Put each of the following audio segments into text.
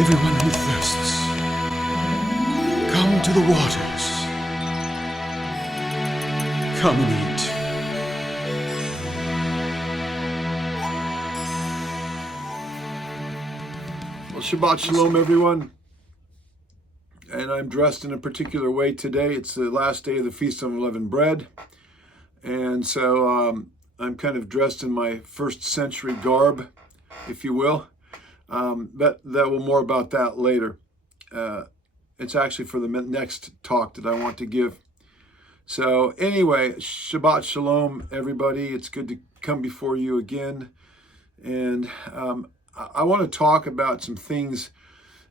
Everyone who thirsts, come to the waters. Come and eat. Well, Shabbat Shalom, everyone. And I'm dressed in a particular way today. It's the last day of the Feast of Unleavened Bread. And so I'm kind of dressed in my first century garb, if you will. But will more about that later. It's actually for the next talk that I want to give. So anyway, Shabbat Shalom, everybody. It's good to come before you again. And I want to talk about some things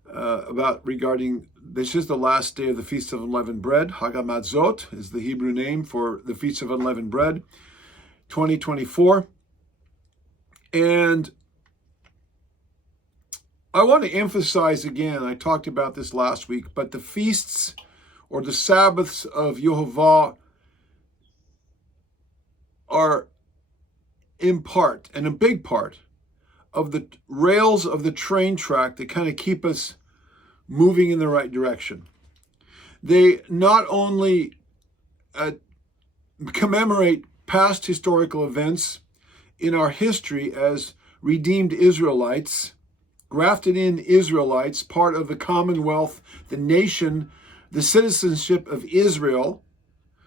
regarding, this is the last day of the Feast of Unleavened Bread. Hag Matzot is the Hebrew name for the Feast of Unleavened Bread, 2024. And I want to emphasize again, I talked about this last week, but the feasts or the Sabbaths of Yehovah are in part, and a big part, of the rails of the train track that kind of keep us moving in the right direction. They not only commemorate past historical events in our history as redeemed Israelites, grafted in Israelites, part of the Commonwealth, the nation, the citizenship of Israel,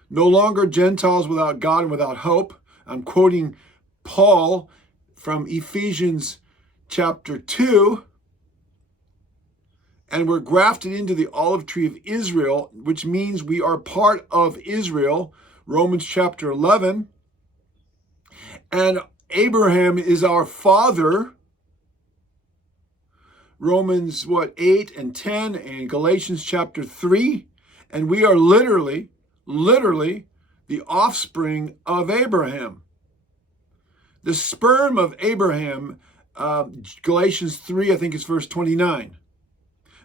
no longer Gentiles without God and without hope. I'm quoting Paul from Ephesians chapter 2. And we're grafted into the olive tree of Israel, which means we are part of Israel, Romans chapter 11. And Abraham is our father, Romans 8 and 10, and Galatians chapter 3. And we are literally the offspring of Abraham. The sperm of Abraham, Galatians 3, I think it's verse 29.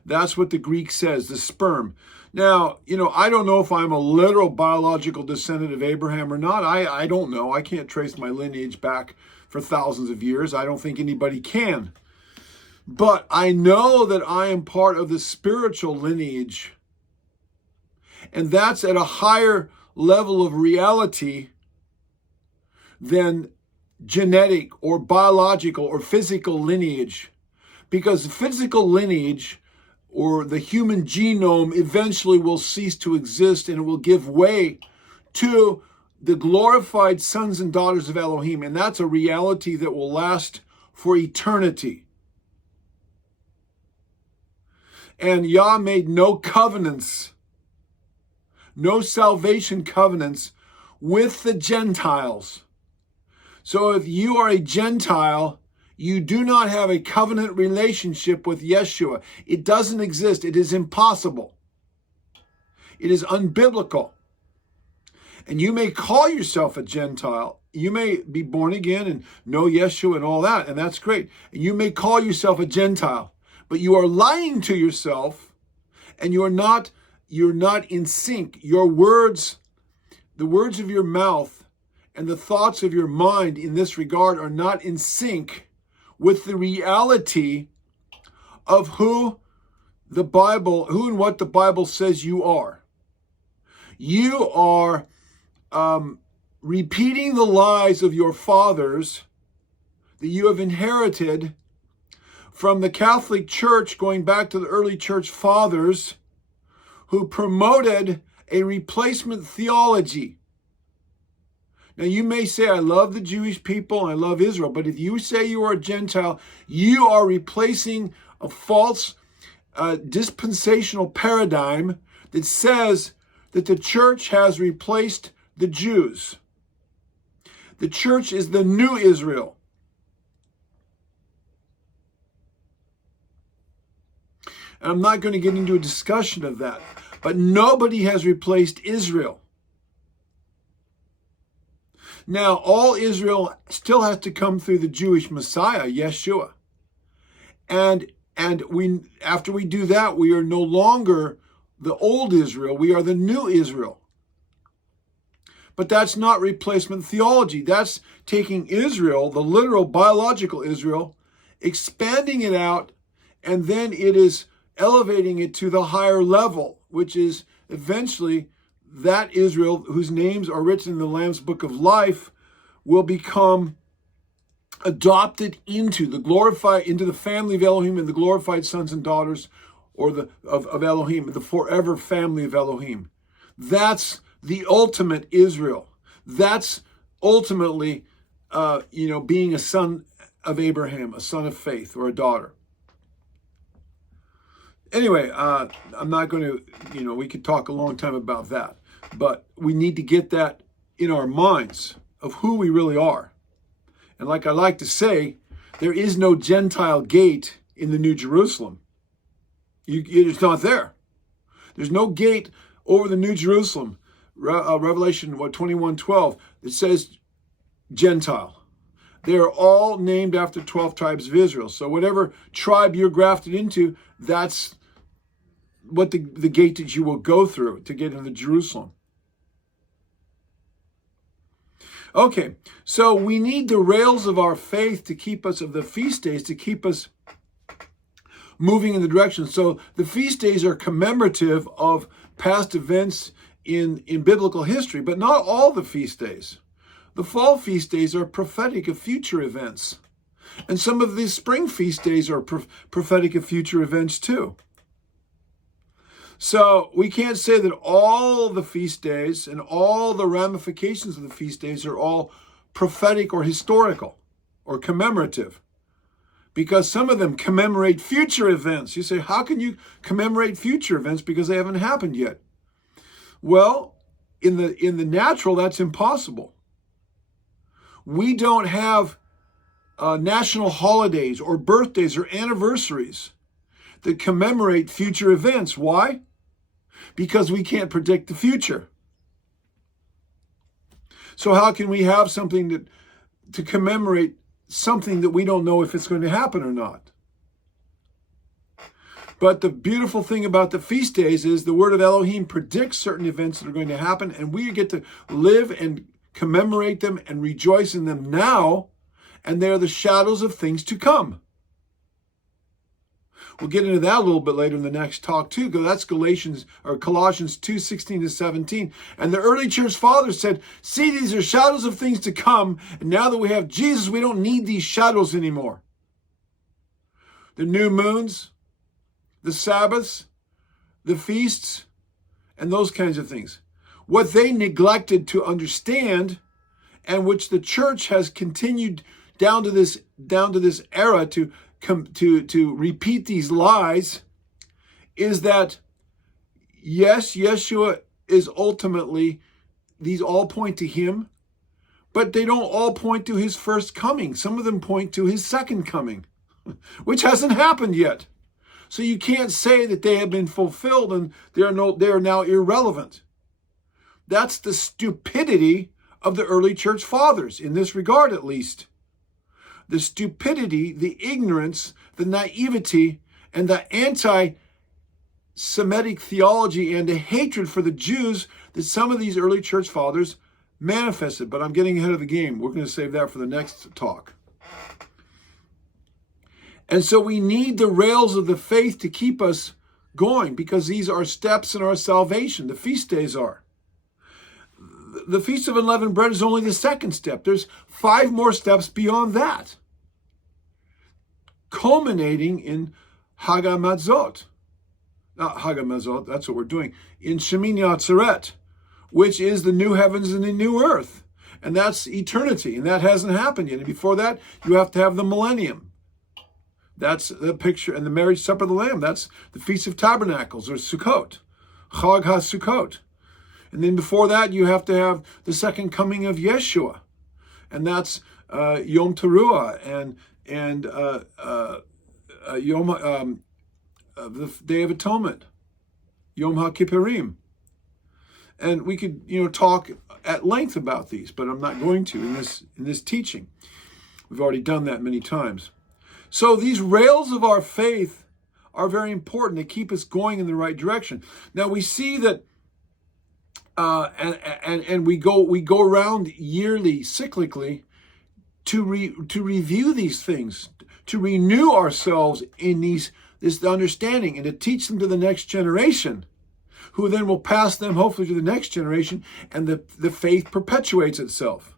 That's what the Greek says, the sperm. Now, I don't know if I'm a literal biological descendant of Abraham or not. I don't know. I can't trace my lineage back for thousands of years. I don't think anybody can. But I know that I am part of the spiritual lineage. And that's at a higher level of reality than genetic or biological or physical lineage. Because physical lineage or the human genome eventually will cease to exist, and it will give way to the glorified sons and daughters of Elohim. And that's a reality that will last for eternity. And Yah made no covenants, no salvation covenants with the Gentiles. So if you are a Gentile, you do not have a covenant relationship with Yeshua. It doesn't exist. It is impossible. It is unbiblical. And you may call yourself a Gentile. You may be born again and know Yeshua and all that, and that's great. And you may call yourself a Gentile, but you are lying to yourself, and you're not in sync. Your words, the words of your mouth, and the thoughts of your mind in this regard are not in sync with the reality of who and what the Bible says you are. You are repeating the lies of your fathers that you have inherited from the Catholic Church, going back to the early church fathers who promoted a replacement theology. Now, you may say, I love the Jewish people and I love Israel, but if you say you are a Gentile, you are replacing a false dispensational paradigm that says that the church has replaced the Jews. The church is the new Israel. And I'm not going to get into a discussion of that, but nobody has replaced Israel. Now, all Israel still has to come through the Jewish Messiah, Yeshua. And after we do that, we are no longer the old Israel. We are the new Israel. But that's not replacement theology. That's taking Israel, the literal biological Israel, expanding it out and then it is elevating it to the higher level, which is eventually that Israel whose names are written in the Lamb's Book of Life will become adopted into the family of Elohim and the glorified sons and daughters of Elohim, the forever family of Elohim. That's the ultimate Israel. That's ultimately, being a son of Abraham, a son of faith, or a daughter. Anyway, I'm not going to, we could talk a long time about that, but we need to get that in our minds of who we really are. And like I like to say, there is no Gentile gate in the New Jerusalem. It's not there. There's no gate over the New Jerusalem. Revelation 21:12, it says Gentile. They are all named after 12 tribes of Israel. So whatever tribe you're grafted into, that's what the gate that you will go through to get into Jerusalem. Okay, so we need the rails of our faith to keep us, of the feast days, to keep us moving in the direction. So the feast days are commemorative of past events in biblical history, but not all the feast days. The fall feast days are prophetic of future events. And some of the spring feast days are prophetic of future events too. So we can't say that all the feast days and all the ramifications of the feast days are all prophetic or historical or commemorative, because some of them commemorate future events. You say, how can you commemorate future events because they haven't happened yet? Well, in the natural, that's impossible. We don't have national holidays or birthdays or anniversaries that commemorate future events. Why? Because we can't predict the future. So how can we have something to commemorate something that we don't know if it's going to happen or not? But the beautiful thing about the feast days is the word of Elohim predicts certain events that are going to happen, and we get to live and commemorate them and rejoice in them now, and they're the shadows of things to come. We'll get into that a little bit later in the next talk too, because that's Colossians 2:16-17. And the early church fathers said, see, these are shadows of things to come, and now that we have Jesus, we don't need these shadows anymore. The new moons, the Sabbaths, the feasts, and those kinds of things. What they neglected to understand, and which the church has continued down to this era to repeat these lies, is that yes, Yeshua is ultimately, these all point to him, but they don't all point to his first coming. Some of them point to his second coming, which hasn't happened yet. So you can't say that they have been fulfilled and they are now irrelevant. That's the stupidity of the early church fathers, in this regard at least. The stupidity, the ignorance, the naivety, and the anti-Semitic theology and the hatred for the Jews that some of these early church fathers manifested. But I'm getting ahead of the game. We're going to save that for the next talk. And so we need the rails of the faith to keep us going, because these are steps in our salvation. The feast days are. The Feast of Unleavened Bread is only the second step. There's 5 more steps beyond that, culminating in Hag HaMatzot. Not Hag HaMatzot, that's what we're doing. In Shemini Atzeret, which is the new heavens and the new earth. And that's eternity, and that hasn't happened yet. And before that, you have to have the millennium. That's the picture, and the marriage supper of the Lamb. That's the Feast of Tabernacles, or Sukkot, Chag HaSukkot. And then before that, you have to have the second coming of Yeshua, and that's Yom Teruah and the Day of Atonement, Yom HaKippurim. And we could, talk at length about these, but I'm not going to in this teaching. We've already done that many times. So these rails of our faith are very important to keep us going in the right direction. Now we see that. And we go around yearly, cyclically, to review these things, to renew ourselves in these this understanding and to teach them to the next generation, who then will pass them hopefully to the next generation, and the faith perpetuates itself.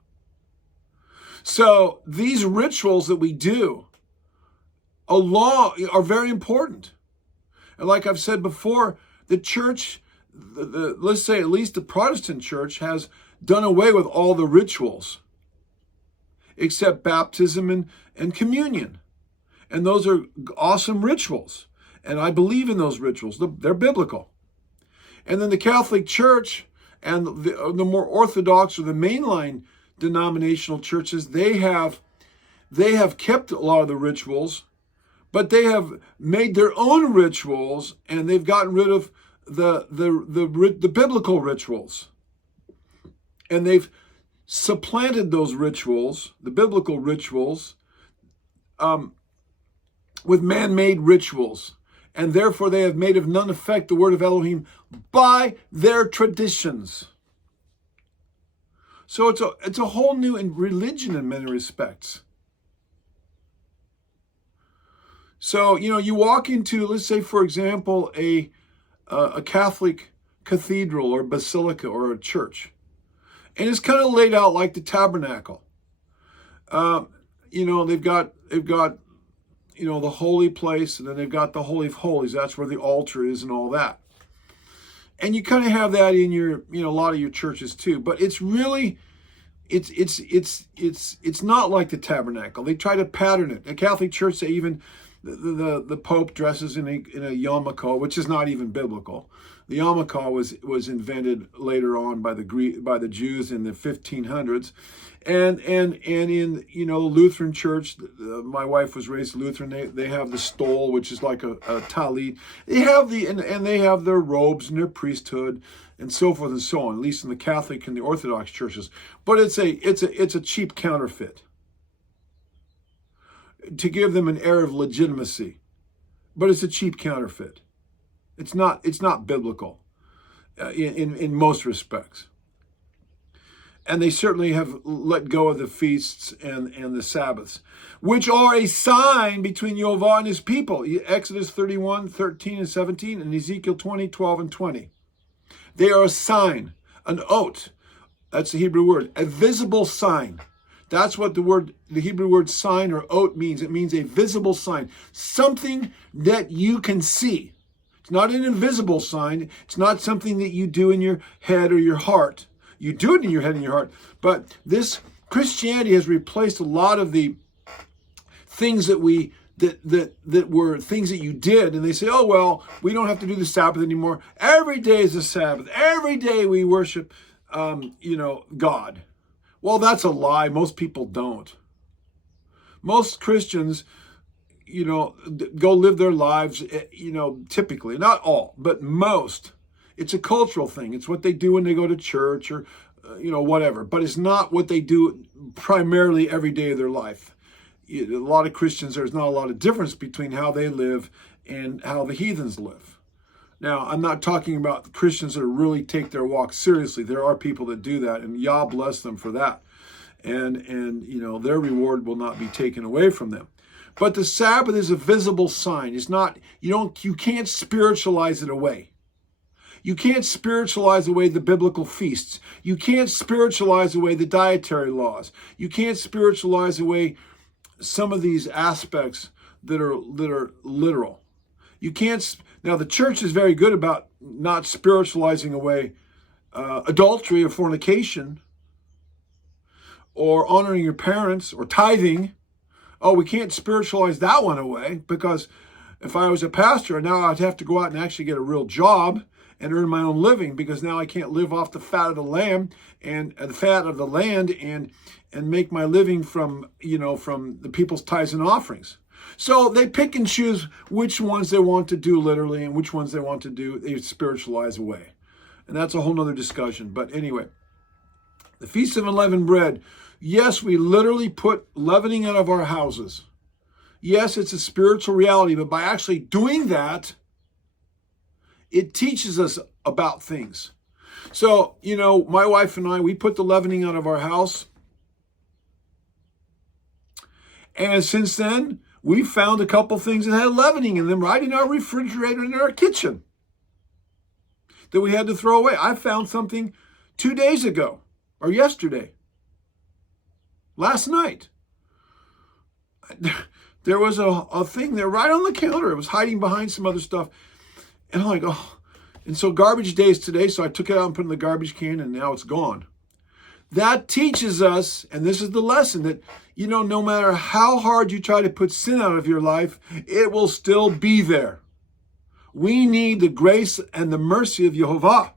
So these rituals that we do are very important. And like I've said before, the church, let's say at least the Protestant church, has done away with all the rituals except baptism and communion. And those are awesome rituals. And I believe in those rituals. They're biblical. And then the Catholic Church and the more Orthodox or the mainline denominational churches, they have kept a lot of the rituals, but they have made their own rituals, and they've gotten rid of the biblical rituals. And they've supplanted those rituals, the biblical rituals, with man-made rituals. And therefore they have made of none effect the word of Elohim by their traditions. So it's a whole new religion in many respects. So, you walk into, let's say, for example, a Catholic cathedral or basilica or a church, and it's kind of laid out like the tabernacle. They've got the holy place, and then they've got the Holy of Holies. That's where the altar is and all that. And you kind of have that in your, a lot of your churches too. But it's really, it's not like the tabernacle. They try to pattern it. The Catholic Church, they even the Pope dresses in a yarmulke, which is not even biblical. The yarmulke was invented later on by the Jews in the 1500s, and in Lutheran Church, my wife was raised Lutheran. They have the stole, which is like a talit. They have they have their robes and their priesthood and so forth and so on. At least in the Catholic and the Orthodox churches, but it's a cheap counterfeit to give them an air of legitimacy, but it's a cheap counterfeit. It's not biblical in most respects. And they certainly have let go of the feasts and the Sabbaths, which are a sign between Yehovah and his people. Exodus 31, 13 and 17, and Ezekiel 20, 12 and 20. They are a sign, an oat. That's the Hebrew word, a visible sign. That's what the Hebrew word sign or oat means. It means a visible sign, something that you can see. It's not an invisible sign. It's not something that you do in your head or your heart. You do it in your head and your heart. But this Christianity has replaced a lot of the things that were things that you did. And they say, oh, well, we don't have to do the Sabbath anymore. Every day is a Sabbath. Every day we worship, God. Well, that's a lie. Most people don't. Most Christians, go live their lives, typically, not all, but most. It's a cultural thing. It's what they do when they go to church or, whatever. But it's not what they do primarily every day of their life. A lot of Christians, there's not a lot of difference between how they live and how the heathens live. Now, I'm not talking about Christians that really take their walk seriously. There are people that do that, and Yah bless them for that. And their reward will not be taken away from them. But the Sabbath is a visible sign. It's not, you can't spiritualize it away. You can't spiritualize away the biblical feasts. You can't spiritualize away the dietary laws. You can't spiritualize away some of these aspects that are literal. You can't. Now, the church is very good about not spiritualizing away adultery or fornication or honoring your parents or tithing. Oh, we can't spiritualize that one away, because if I was a pastor, now I'd have to go out and actually get a real job and earn my own living, because now I can't live off the fat of the lamb and the fat of the land and make my living from the people's tithes and offerings. So they pick and choose which ones they want to do literally and which ones they want to do, they spiritualize away. And that's a whole nother discussion. But anyway, the Feast of Unleavened Bread. Yes, we literally put leavening out of our houses. Yes, it's a spiritual reality, but by actually doing that, it teaches us about things. So, my wife and I, we put the leavening out of our house. And since then, we found a couple things that had leavening in them right in our refrigerator in our kitchen that we had to throw away. I found something 2 days ago, or yesterday, last night. There was a thing there right on the counter. It was hiding behind some other stuff. And I'm like, oh. And so garbage day is today, so I took it out and put it in the garbage can, and now it's gone. That teaches us, and this is the lesson, that, no matter how hard you try to put sin out of your life, it will still be there. We need the grace and the mercy of Jehovah.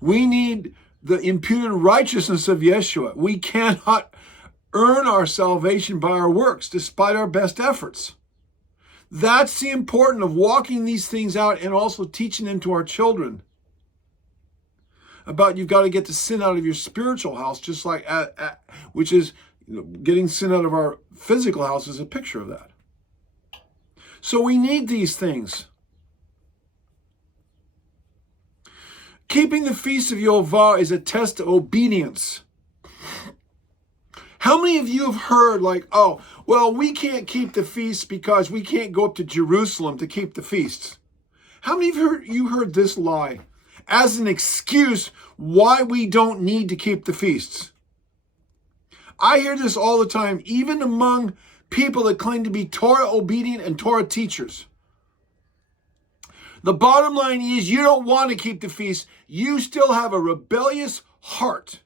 We need the imputed righteousness of Yeshua. We cannot earn our salvation by our works, despite our best efforts. That's the importance of walking these things out and also teaching them to our children. About you've got to get the sin out of your spiritual house, just like, which is, getting sin out of our physical house is a picture of that. So we need these things. Keeping the feast of Yehovah is a test of obedience. How many of you have heard we can't keep the feasts because we can't go up to Jerusalem to keep the feasts? How many of you heard this lie as an excuse why we don't need to keep the feasts? I hear this all the time, even among people that claim to be Torah obedient and Torah teachers. The bottom line is you don't want to keep the feast. You still have a rebellious heart.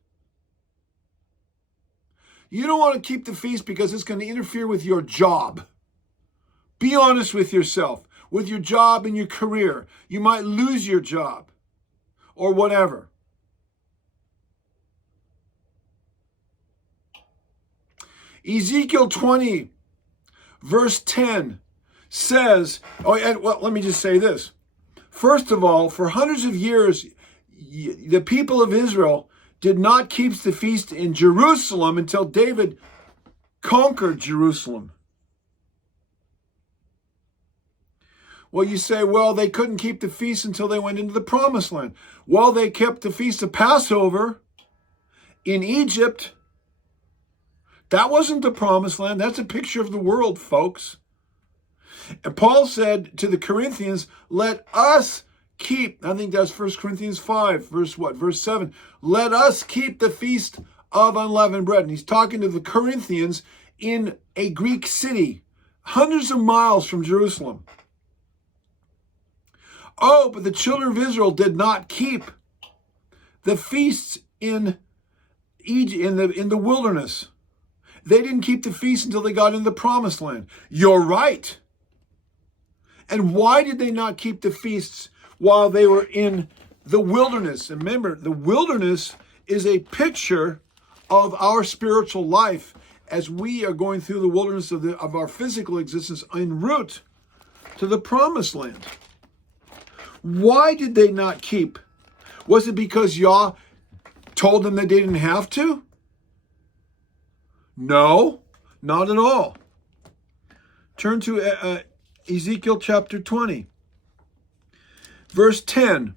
You don't want to keep the feast because it's going to interfere with your job. Be honest with yourself. With your job and your career, you might lose your job or whatever. Ezekiel 20, verse 10 says, let me just say this. First of all, for hundreds of years, the people of Israel did not keep the feast in Jerusalem until David conquered Jerusalem. Well, you say, they couldn't keep the feast until they went into the promised land. Well, they kept the feast of Passover in Egypt. That wasn't the promised land. That's a picture of the world, folks. And Paul said to the Corinthians, let us keep, I think that's 1 Corinthians 5, verse 7. Let us keep the feast of unleavened bread. And he's talking to the Corinthians in a Greek city, hundreds of miles from Jerusalem. Oh, but the children of Israel did not keep the feasts in Egypt, in the wilderness. They didn't keep the feast until they got into the promised land. You're right. And why did they not keep the feasts while they were in the wilderness? And remember, the wilderness is a picture of our spiritual life as we are going through the wilderness of our physical existence en route to the promised land. Why did they not keep? Was it because Yah told them that they didn't have to? No, not at all. Turn to Ezekiel chapter 20, verse 10.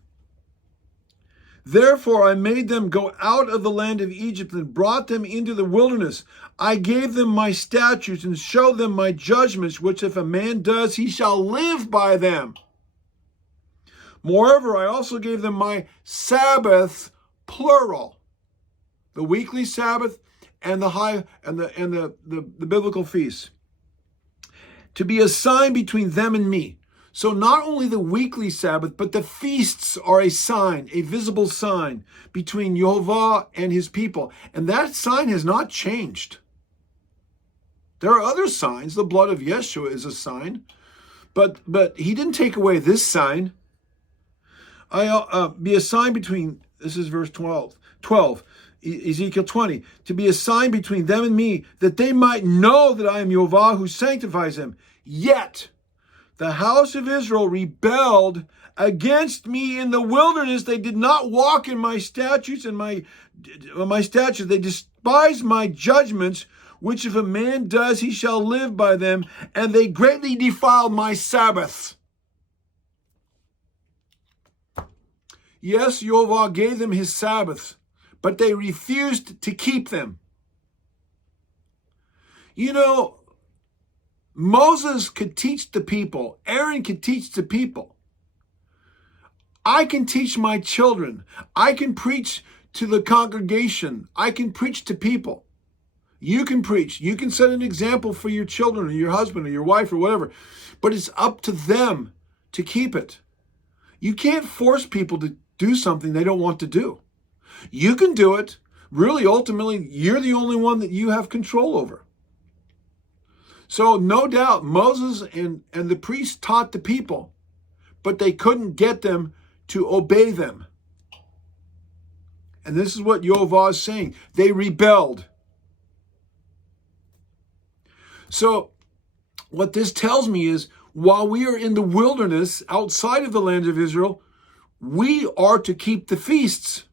Therefore I made them go out of the land of Egypt and brought them into the wilderness. I gave them my statutes and showed them my judgments, which if a man does, he shall live by them. Moreover, I also gave them my Sabbaths, plural, the weekly Sabbath and the biblical feasts, to be a sign between them and me. So not only the weekly Sabbath, but the feasts are a sign, a visible sign between Yehovah and his people. And that sign has not changed. There are other signs. The blood of Yeshua is a sign. But he didn't take away this sign. Be a sign between, this is verse 12, Ezekiel 20, to be a sign between them and me, that they might know that I am Yehovah who sanctifies them. Yet the house of Israel rebelled against me in the wilderness. They did not walk in my statutes and my statutes. They despised my judgments, which if a man does, he shall live by them. And they greatly defiled my Sabbaths. Yes, Yehovah gave them his Sabbaths, but they refused to keep them. You know, Moses could teach the people. Aaron could teach the people. I can teach my children. I can preach to the congregation. I can preach to people. You can preach. You can set an example for your children or your husband or your wife or whatever. But it's up to them to keep it. You can't force people to do something they don't want to do. You can do it. Really, ultimately, you're the only one that you have control over. So no doubt Moses and the priests taught the people, but they couldn't get them to obey them. And this is what Yehovah is saying. They rebelled. So what this tells me is, while we are in the wilderness outside of the land of Israel, we are to keep the feasts.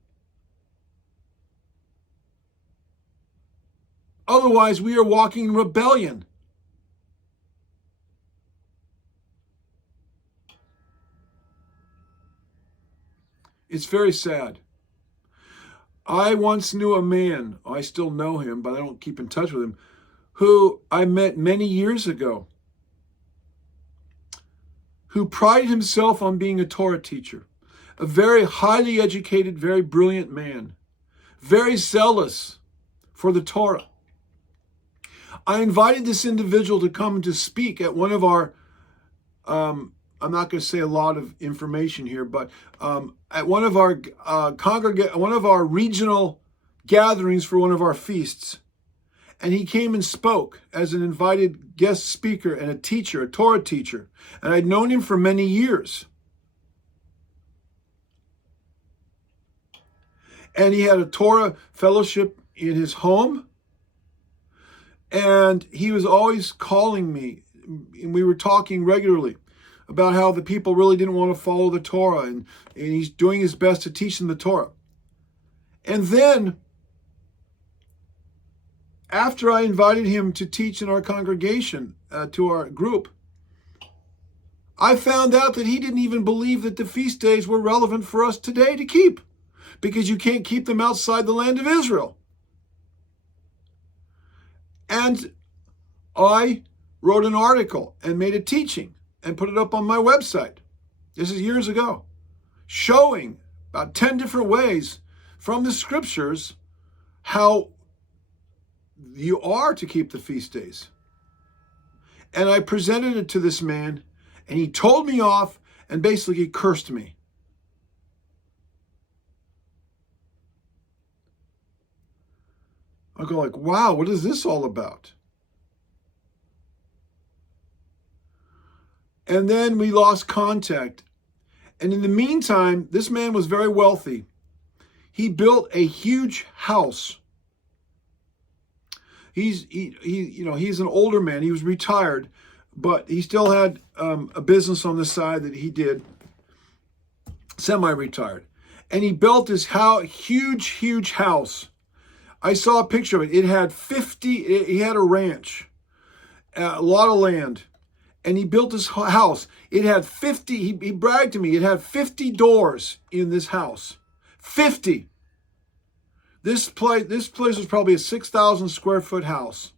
Otherwise, we are walking in rebellion. It's very sad. I once knew a man, I still know him, but I don't keep in touch with him, who I met many years ago, who prided himself on being a Torah teacher, a very highly educated, very brilliant man, very zealous for the Torah. I invited this individual to come to speak at one of our, I'm not going to say a lot of information here, but at one of our one of our regional gatherings for one of our feasts. And he came and spoke as an invited guest speaker and a teacher, a Torah teacher. And I'd known him for many years. And he had a Torah fellowship in his home. And he was always calling me. And we were talking regularly about how the people really didn't want to follow the Torah. And he's doing his best to teach them the Torah. And then, after I invited him to teach in our congregation, to our group, I found out that he didn't even believe that the feast days were relevant for us today to keep, because you can't keep them outside the land of Israel. And I wrote an article and made a teaching and put it up on my website. This is years ago, showing about 10 different ways from the scriptures how you are to keep the feast days. And I presented it to this man, and he told me off and basically cursed me. I go like, wow, what is this all about? And then we lost contact. And in the meantime, this man was very wealthy. He built a huge house. He's an older man. He was retired, but he still had a business on the side that he did, semi-retired. And he built this huge house. I saw a picture of it. It had he had a ranch, a lot of land. And he built this house. It had 50, he bragged to me, it had 50 doors in this house. 50. This place was probably a 6,000 square foot house.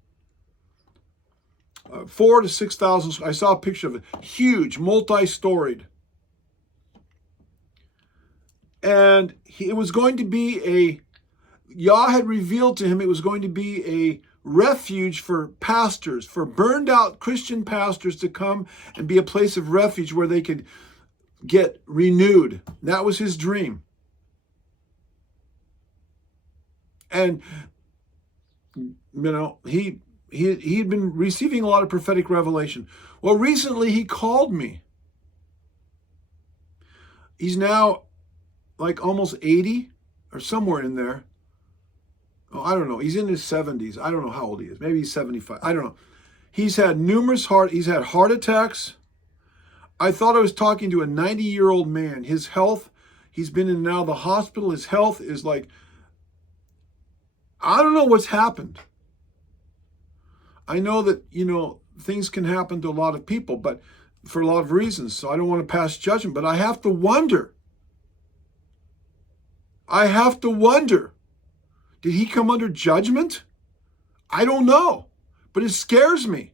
4,000 to 6,000. I saw a picture of it. Huge, multi-storied. And it was going to be Yah had revealed to him it was going to be a refuge for pastors, for burned out Christian pastors to come and be a place of refuge where they could get renewed. That was his dream. And, he had been receiving a lot of prophetic revelation. Well, recently he called me. He's now like almost 80 or somewhere in there. Oh, I don't know. He's in his 70s. I don't know how old he is. Maybe he's 75. I don't know. He's had he's had heart attacks. I thought I was talking to a 90-year-old man. His health, he's been in now the hospital. His health is like, I don't know what's happened. I know that, things can happen to a lot of people, but for a lot of reasons. So I don't want to pass judgment, but I have to wonder. Did he come under judgment? I don't know, but it scares me.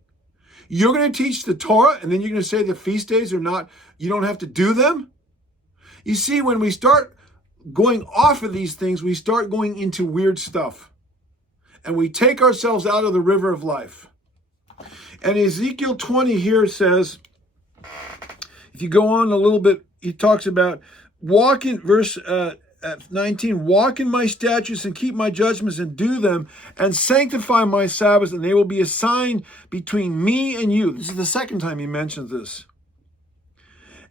You're going to teach the Torah and then you're going to say the feast days are not, you don't have to do them? You see, when we start going off of these things, we start going into weird stuff. And we take ourselves out of the river of life. And Ezekiel 20 here says, if you go on a little bit, he talks about walk in, verse 19, walk in my statutes and keep my judgments and do them and sanctify my Sabbaths, and they will be a sign between me and you. This is the second time he mentions this.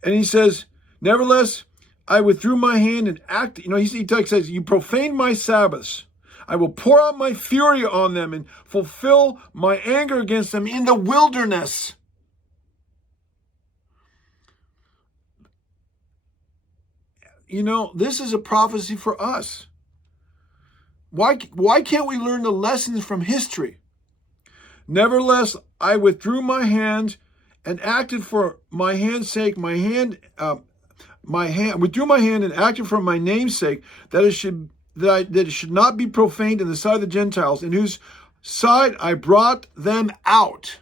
And he says, nevertheless, I withdrew my hand and acted. He says, you profaned my Sabbaths. I will pour out my fury on them and fulfill my anger against them in the wilderness. This is a prophecy for us. Why can't we learn the lessons from history? Nevertheless, I withdrew my hand and acted for my hand's sake. Withdrew my hand and acted for my name's sake, that it should not be profaned in the sight of the Gentiles, in whose sight I brought them out.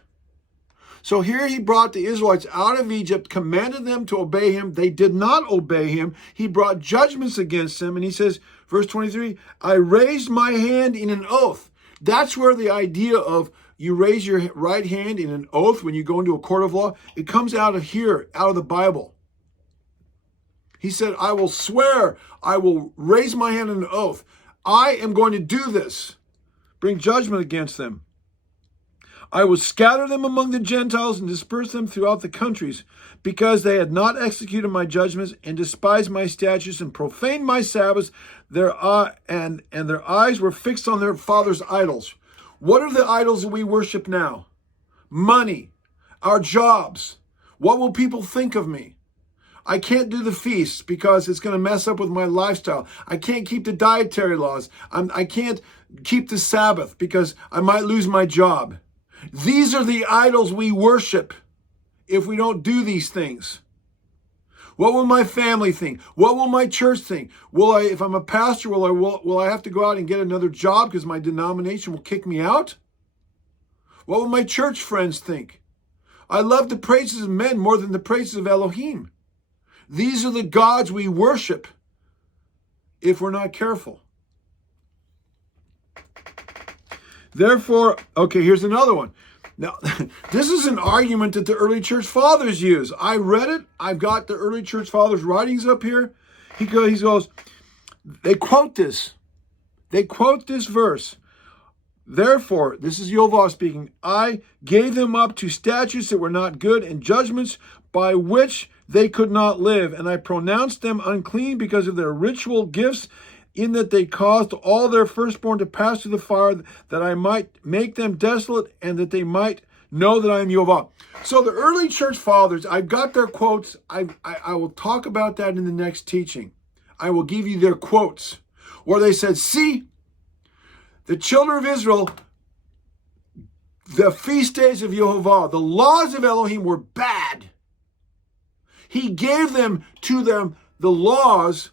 So here he brought the Israelites out of Egypt, commanded them to obey him. They did not obey him. He brought judgments against them. And he says, verse 23, I raised my hand in an oath. That's where the idea of you raise your right hand in an oath when you go into a court of law, it comes out of here, out of the Bible. He said, I will swear, I will raise my hand in an oath. I am going to do this. Bring judgment against them. I will scatter them among the Gentiles and disperse them throughout the countries, because they had not executed my judgments and despised my statutes and profaned my Sabbaths. Their eyes were fixed on their fathers' idols. What are the idols that we worship now? Money, our jobs. What will people think of me? I can't do the feasts because it's going to mess up with my lifestyle. I can't keep the dietary laws. I can't keep the Sabbath because I might lose my job. These are the idols we worship if we don't do these things. What will my family think? What will my church think? If I'm a pastor, will I have to go out and get another job because my denomination will kick me out? What will my church friends think? I love the praises of men more than the praises of Elohim. These are the gods we worship if we're not careful. Therefore, okay, here's another one. Now, this is an argument that the early church fathers use. I read it. I've got the early church fathers' writings up here. He goes, they quote this. They quote this verse. Therefore, this is Yehovah speaking, I gave them up to statutes that were not good and judgments by which they could not live. And I pronounced them unclean because of their ritual gifts, in that they caused all their firstborn to pass through the fire, that I might make them desolate and that they might know that I am Yehovah. So the early church fathers, I've got their quotes. I will talk about that in the next teaching. I will give you their quotes where they said, see, the children of Israel, the feast days of Yehovah, the laws of Elohim were bad. He gave them to them the laws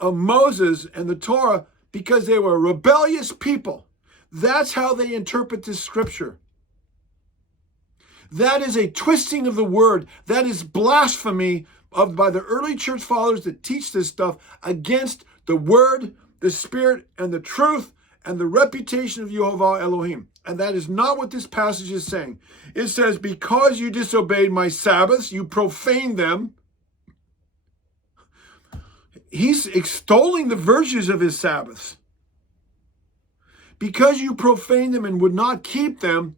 of Moses and the Torah because they were a rebellious people. That's how they interpret this scripture. That is a twisting of the word. That is blasphemy by the early church fathers that teach this stuff against the word, the spirit, and the truth, and the reputation of Yehovah Elohim. And that is not what this passage is saying. It says, because you disobeyed my Sabbaths, you profaned them. He's extolling the virtues of his Sabbaths. Because you profaned them and would not keep them,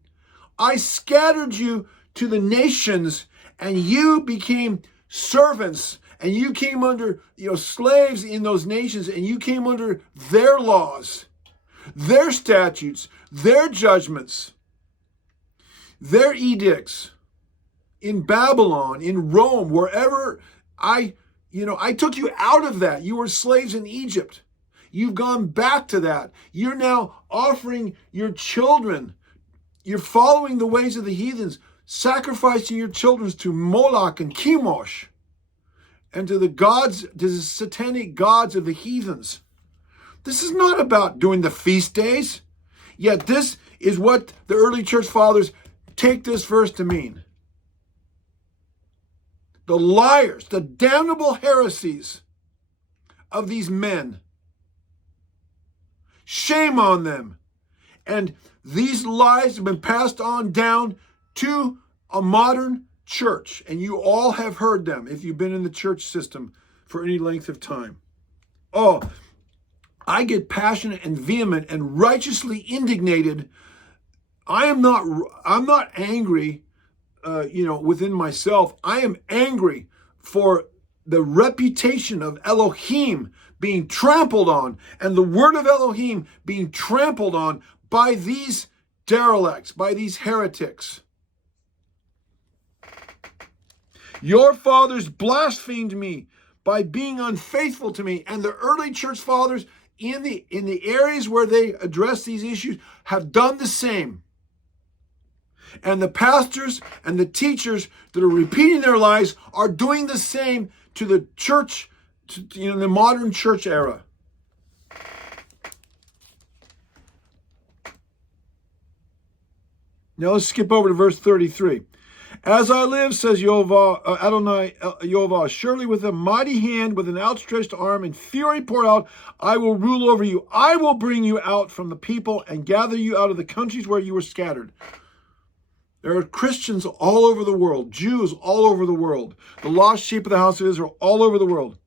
I scattered you to the nations, and you became servants, and you came under, slaves in those nations, and you came under their laws, their statutes, their judgments, their edicts in Babylon, in Rome, wherever I took you out of that. You were slaves in Egypt. You've gone back to that. You're now offering your children. You're following the ways of the heathens, sacrificing your children to Moloch and Chemosh and to the gods, to the satanic gods of the heathens. This is not about doing the feast days. Yet this is what the early church fathers take this verse to mean. The liars, the damnable heresies of these men. Shame on them. And these lies have been passed on down to a modern church. And you all have heard them if you've been in the church system for any length of time. Oh, I get passionate and vehement and righteously indignated. I'm not angry, within myself. I am angry for the reputation of Elohim being trampled on and the word of Elohim being trampled on by these derelicts, by these heretics. Your fathers blasphemed me by being unfaithful to me. And the early church fathers in the areas where they address these issues have done the same. And the pastors and the teachers that are repeating their lies are doing the same to the church, the modern church era. Now let's skip over to verse 33. As I live, says Adonai Yehovah, surely with a mighty hand, with an outstretched arm, and fury poured out, I will rule over you. I will bring you out from the people and gather you out of the countries where you were scattered. There are Christians all over the world, Jews all over the world, the lost sheep of the house of Israel all over the world.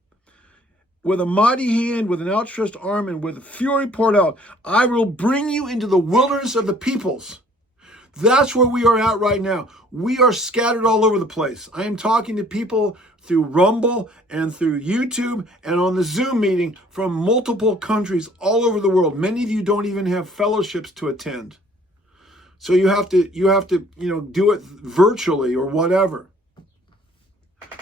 With a mighty hand, with an outstretched arm, and with fury poured out, I will bring you into the wilderness of the peoples. That's where we are at right now. We are scattered all over the place. I am talking to people through Rumble and through YouTube and on the Zoom meeting from multiple countries all over the world. Many of you don't even have fellowships to attend. So you have to do it virtually or whatever.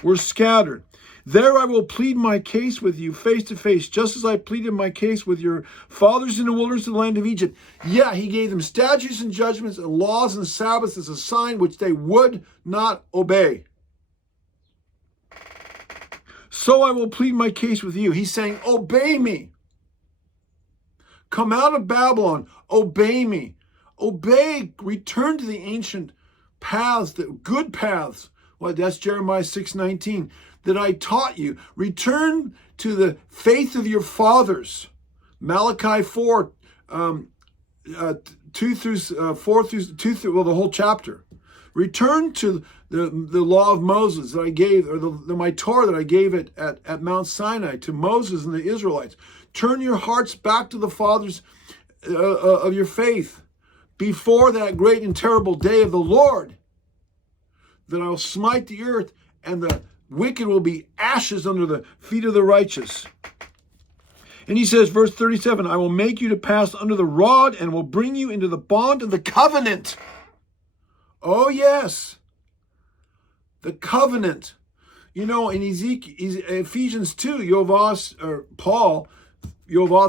We're scattered. There I will plead my case with you face to face, just as I pleaded my case with your fathers in the wilderness of the land of Egypt. Yeah, he gave them statutes and judgments and laws and Sabbaths as a sign which they would not obey. So I will plead my case with you. He's saying, obey me. Come out of Babylon. Obey me. Obey. Return to the ancient paths, the good paths. Well, that's Jeremiah 6:19. That I taught you. Return to the faith of your fathers. Malachi 4, 2 through 4 through the whole chapter. Return to the law of Moses that I gave, or my Torah that I gave at Mount Sinai to Moses and the Israelites. Turn your hearts back to the fathers of your faith before that great and terrible day of the Lord, that I will smite the earth and the wicked will be ashes under the feet of the righteous. And he says, verse 37, I will make you to pass under the rod and will bring you into the bond of the covenant. Oh, yes. The covenant. In Ephesians 2, Yehovah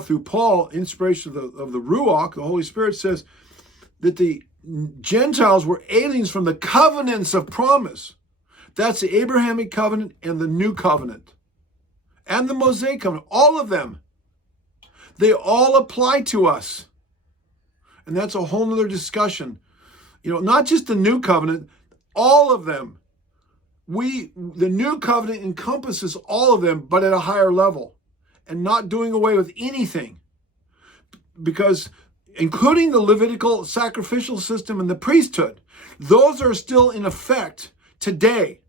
through Paul, inspiration of the Ruach, the Holy Spirit, says that the Gentiles were aliens from the covenants of promise. That's the Abrahamic covenant and the new covenant. And the Mosaic covenant. All of them. They all apply to us. And that's a whole nother discussion. Not just the new covenant, all of them. The new covenant encompasses all of them, but at a higher level. And not doing away with anything. Because including the Levitical sacrificial system and the priesthood, those are still in effect today.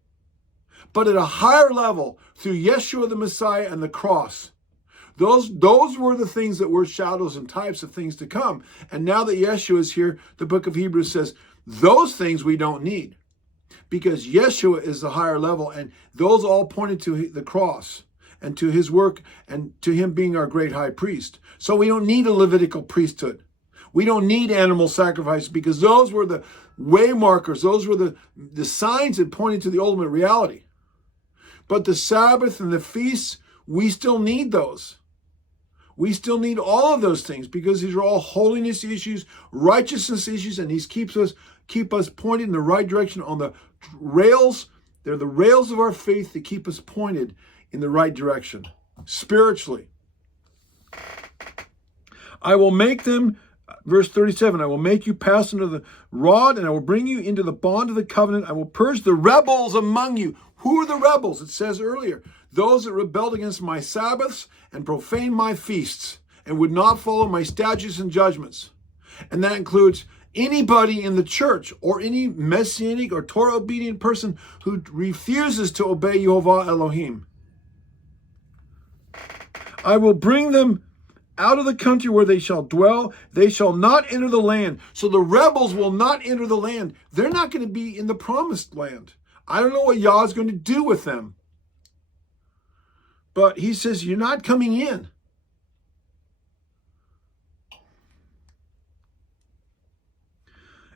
But at a higher level, through Yeshua the Messiah and the cross. Those were the things that were shadows and types of things to come. And now that Yeshua is here, the book of Hebrews says, those things we don't need. Because Yeshua is the higher level, and those all pointed to the cross and to his work and to him being our great high priest. So we don't need a Levitical priesthood. We don't need animal sacrifice, because those were the way markers. Those were the signs that pointed to the ultimate reality. But the Sabbath and the feasts, we still need those. We still need all of those things, because these are all holiness issues, righteousness issues, and these keep us pointed in the right direction on the rails. They're the rails of our faith that keep us pointed in the right direction, spiritually. I will make them, verse 37, I will make you pass under the rod, and I will bring you into the bond of the covenant. I will purge the rebels among you. Who are the rebels? It says earlier, those that rebelled against my Sabbaths and profaned my feasts and would not follow my statutes and judgments. And that includes anybody in the church or any messianic or Torah obedient person who refuses to obey Yehovah Elohim. I will bring them out of the country where they shall dwell. They shall not enter the land. So the rebels will not enter the land. They're not going to be in the promised land. I don't know what Yah is going to do with them. But he says, you're not coming in.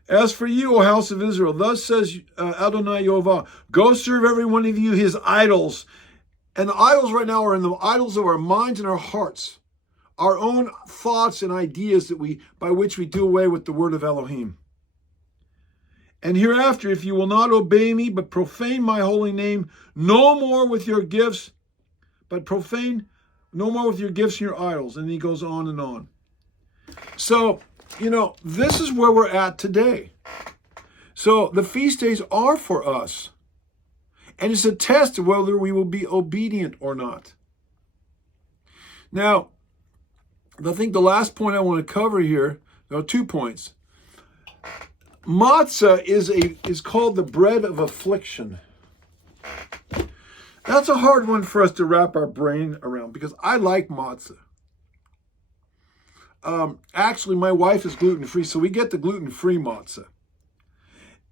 As for you, O house of Israel, thus says Adonai Yehovah, go serve every one of you his idols. And the idols right now are in the idols of our minds and our hearts, our own thoughts and ideas by which we do away with the word of Elohim. And hereafter, if you will not obey me, but profane my holy name, no more with your gifts, but profane no more with your gifts and your idols. And he goes on and on. So, this is where we're at today. So the feast days are for us. And it's a test of whether we will be obedient or not. Now, I think the last point I want to cover here, there are 2 points. Matzah is called the bread of affliction. That's a hard one for us to wrap our brain around because I like matzah. Actually, my wife is gluten-free, so we get the gluten-free matzah.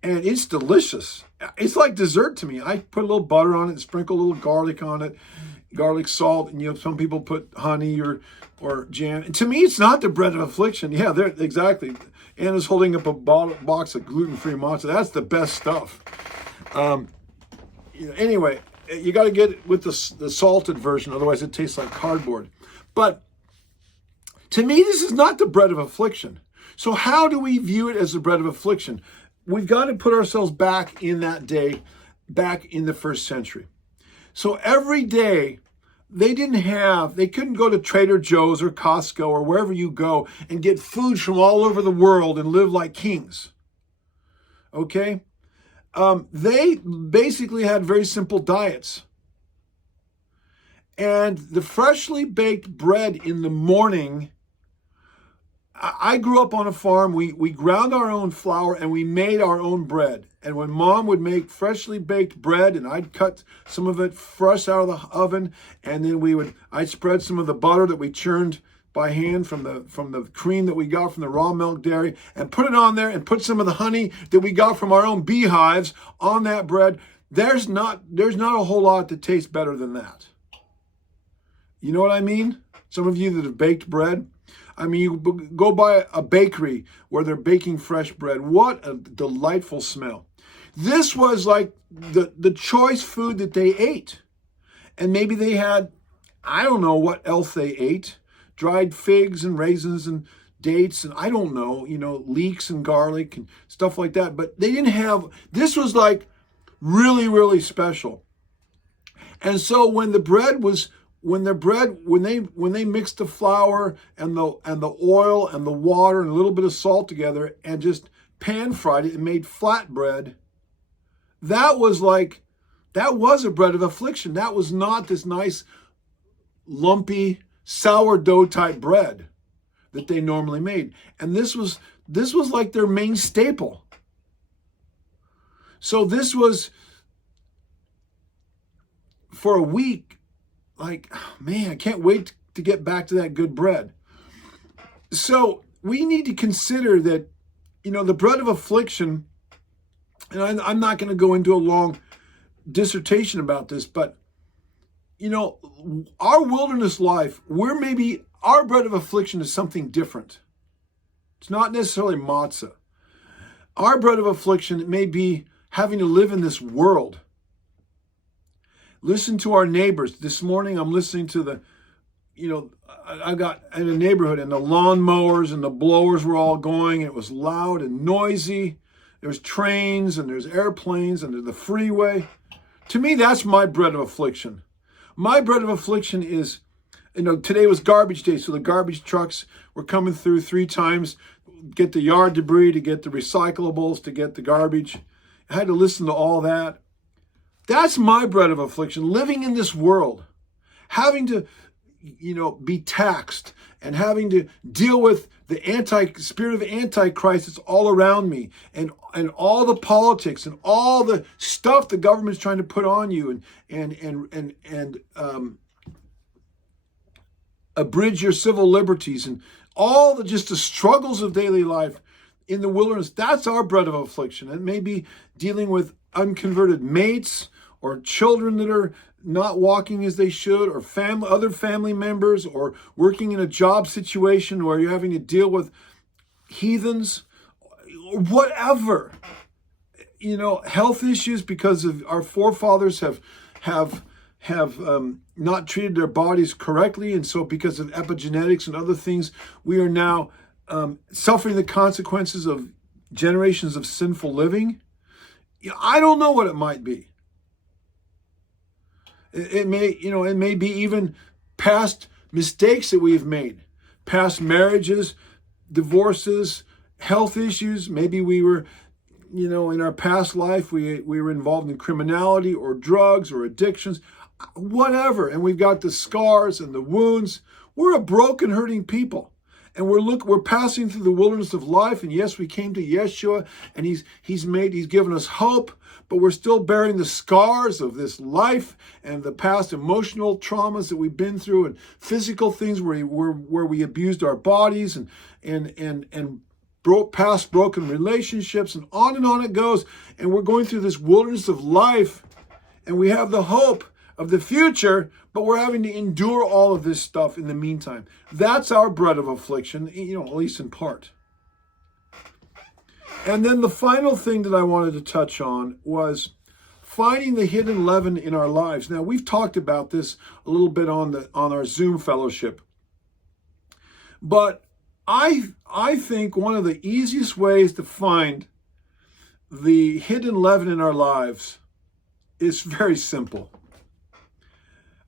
And it's delicious. It's like dessert to me. I put a little butter on it and sprinkle a little garlic on it, garlic salt, and some people put honey or jam. And to me, it's not the bread of affliction. Yeah, exactly. Anna's holding up a box of gluten-free matzah. That's the best stuff. Anyway, you got to get it with the salted version, otherwise it tastes like cardboard. But to me, this is not the bread of affliction. So how do we view it as the bread of affliction? We've got to put ourselves back in that day, back in the first century. So every day, they couldn't go to Trader Joe's or Costco or wherever you go and get food from all over the world and live like kings. Okay? They basically had very simple diets. And the freshly baked bread in the morning, I grew up on a farm. We ground our own flour and we made our own bread. And when Mom would make freshly baked bread, and I'd cut some of it fresh out of the oven, and then I'd spread some of the butter that we churned by hand from the cream that we got from the raw milk dairy, and put it on there, and put some of the honey that we got from our own beehives on that bread. There's not a whole lot that tastes better than that. You know what I mean? Some of you that have baked bread. I mean, you go by a bakery where they're baking fresh bread. What a delightful smell. This was like the choice food that they ate. And maybe they had, I don't know what else they ate. Dried figs and raisins and dates and I don't know, leeks and garlic and stuff like that. But they didn't have, this was like really, really special. And so when they mixed the flour and the oil and the water and a little bit of salt together and just pan fried it and made flatbread, that was a bread of affliction. That was not this nice lumpy sourdough type bread that they normally made. And this was like their main staple. So this was for a week. Like, oh man, I can't wait to get back to that good bread. So we need to consider that, the bread of affliction, and I'm not going to go into a long dissertation about this, but, our wilderness life, our bread of affliction is something different. It's not necessarily matzah. Our bread of affliction may be having to live in this world. Listen to our neighbors. This morning I'm listening to I got in a neighborhood and the lawnmowers and the blowers were all going. It was loud and noisy. There's trains and there's airplanes and there's the freeway. To me, that's my bread of affliction. My bread of affliction is Today was garbage day, so the garbage trucks were coming through 3 times, get the yard debris, to get the recyclables, to get the garbage. I had to listen to all that. That's my bread of affliction, living in this world, having to, be taxed and having to deal with the spirit of Antichrist that's all around me, and all the politics and all the stuff the government's trying to put on you, and abridge your civil liberties, and all the struggles of daily life in the wilderness. That's our bread of affliction. It may be dealing with unconverted mates, or children that are not walking as they should, or other family members, or working in a job situation where you're having to deal with heathens, or whatever. Health issues because of our forefathers have not treated their bodies correctly, and so because of epigenetics and other things, we are now suffering the consequences of generations of sinful living. I don't know what it might be. It may be even past mistakes that we've made, past marriages, divorces, health issues. Maybe we were, in our past life, we were involved in criminality or drugs or addictions, whatever. And we've got the scars and the wounds. We're a broken, hurting people. And we're passing through the wilderness of life. And yes, we came to Yeshua, and he's given us hope, but we're still bearing the scars of this life and the past emotional traumas that we've been through, and physical things where we abused our bodies, and past broken relationships, and on it goes. And we're going through this wilderness of life, and we have the hope of the future, but we're having to endure all of this stuff in the meantime. That's our bread of affliction, at least in part. And then the final thing that I wanted to touch on was finding the hidden leaven in our lives. Now, we've talked about this a little bit on our Zoom fellowship, but I think one of the easiest ways to find the hidden leaven in our lives is very simple.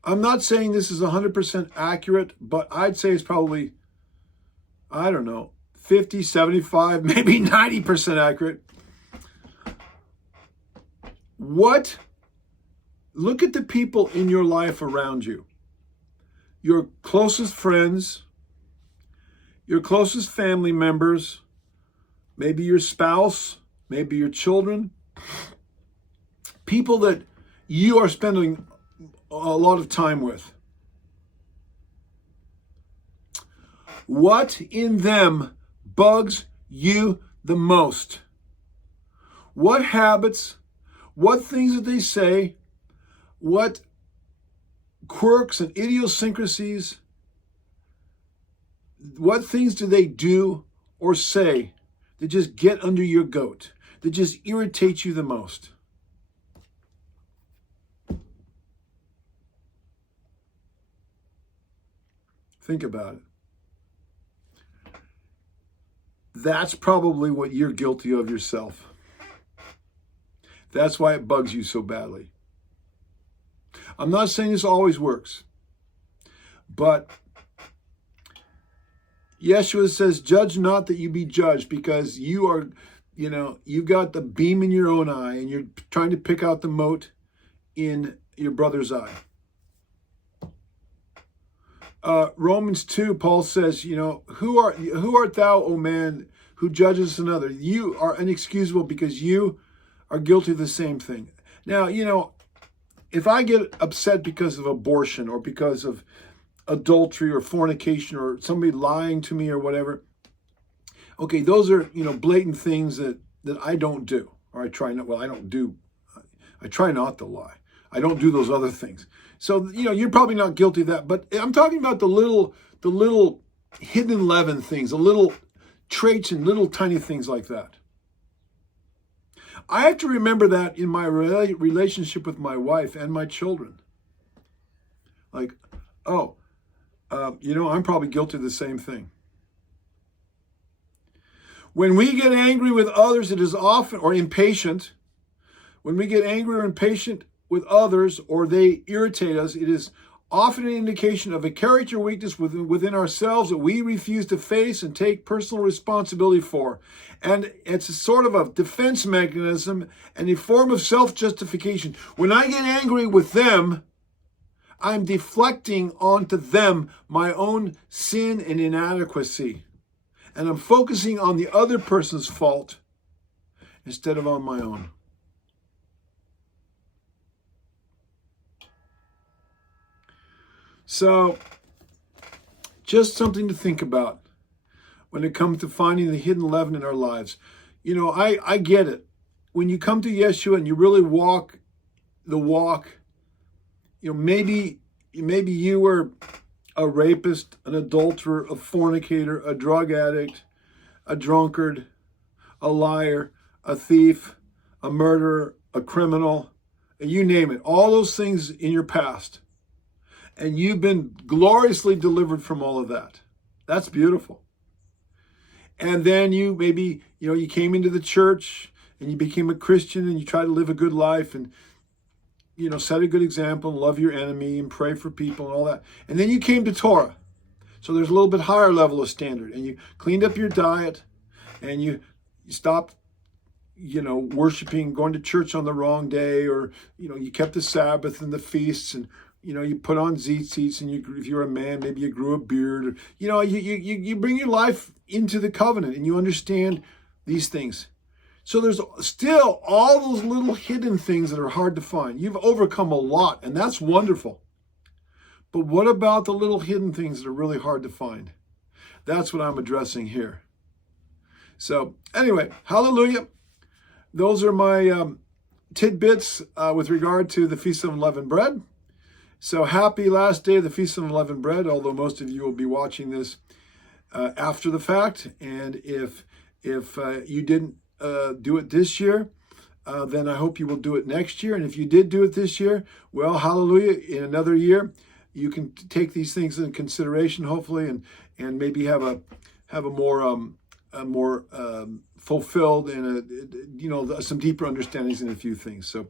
I'm not saying this is 100% accurate, but I'd say it's probably, 50, 75, maybe 90% accurate. Look at the people in your life around you. Your closest friends, your closest family members, maybe your spouse, maybe your children, people that you are spending a lot of time with. What in them bugs you the most? What habits, what things that they say, what quirks and idiosyncrasies, what things do they do or say that just get under your goat, that just irritate you the most? Think about it. That's probably what you're guilty of yourself. That's why it bugs you so badly. I'm not saying this always works, but Yeshua says, judge not that you be judged, because you are, you've got the beam in your own eye, and you're trying to pick out the mote in your brother's eye. Romans 2, Paul says, who art thou, O man, who judges another? You are inexcusable because you are guilty of the same thing. Now, if I get upset because of abortion, or because of adultery or fornication, or somebody lying to me or whatever, okay, those are, blatant things that I don't do, or I try not, well, I don't do, I try not to lie. I don't do those other things. So, you're probably not guilty of that, but I'm talking about the little hidden leaven things, the little traits and little tiny things like that. I have to remember that in my relationship with my wife and my children. Like, I'm probably guilty of the same thing. When we get angry with others, it is often, or impatient, when we get angry or impatient with others, or they irritate us, it is often an indication of a character weakness within ourselves that we refuse to face and take personal responsibility for. And it's a sort of a defense mechanism and a form of self-justification. When I get angry with them, I'm deflecting onto them my own sin and inadequacy. And I'm focusing on the other person's fault instead of on my own. So, just something to think about when it comes to finding the hidden leaven in our lives. You know, I get it. When you come to Yeshua and you really walk the walk, you know, maybe you were a rapist, an adulterer, a fornicator, a drug addict, a drunkard, a liar, a thief, a murderer, a criminal, you name it. All those things in your past. And you've been gloriously delivered from all of that. That's beautiful. And then you came into the church and you became a Christian and you try to live a good life and, you know, set a good example and love your enemy and pray for people and all that. And then you came to Torah. So there's a little bit higher level of standard. And you cleaned up your diet and you stopped, you know, worshiping, going to church on the wrong day, or, you know, you kept the Sabbath and the feasts, and, you know, you put on tzitzits, and if you're a man, maybe you grew a beard, or, you know, you bring your life into the covenant and you understand these things. So there's still all those little hidden things that are hard to find. You've overcome a lot, and that's wonderful. But what about the little hidden things that are really hard to find? That's what I'm addressing here. So anyway, hallelujah. Those are my tidbits with regard to the Feast of Unleavened Bread. So happy last day of the Feast of Unleavened Bread, although most of you will be watching this after the fact. And if you didn't do it this year, then I hope you will do it next year. And if you did do it this year, well, hallelujah, in another year, you can take these things into consideration, hopefully, and maybe have a more fulfilled and some deeper understandings in a few things. So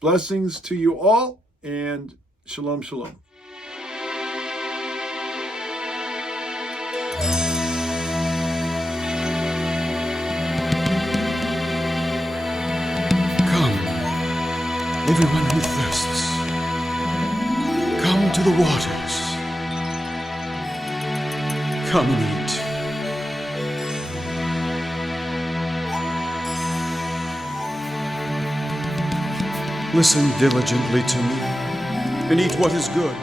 blessings to you all, and shalom, shalom. Come, everyone who thirsts. Come to the waters. Come and eat. Listen diligently to me, and eat what is good,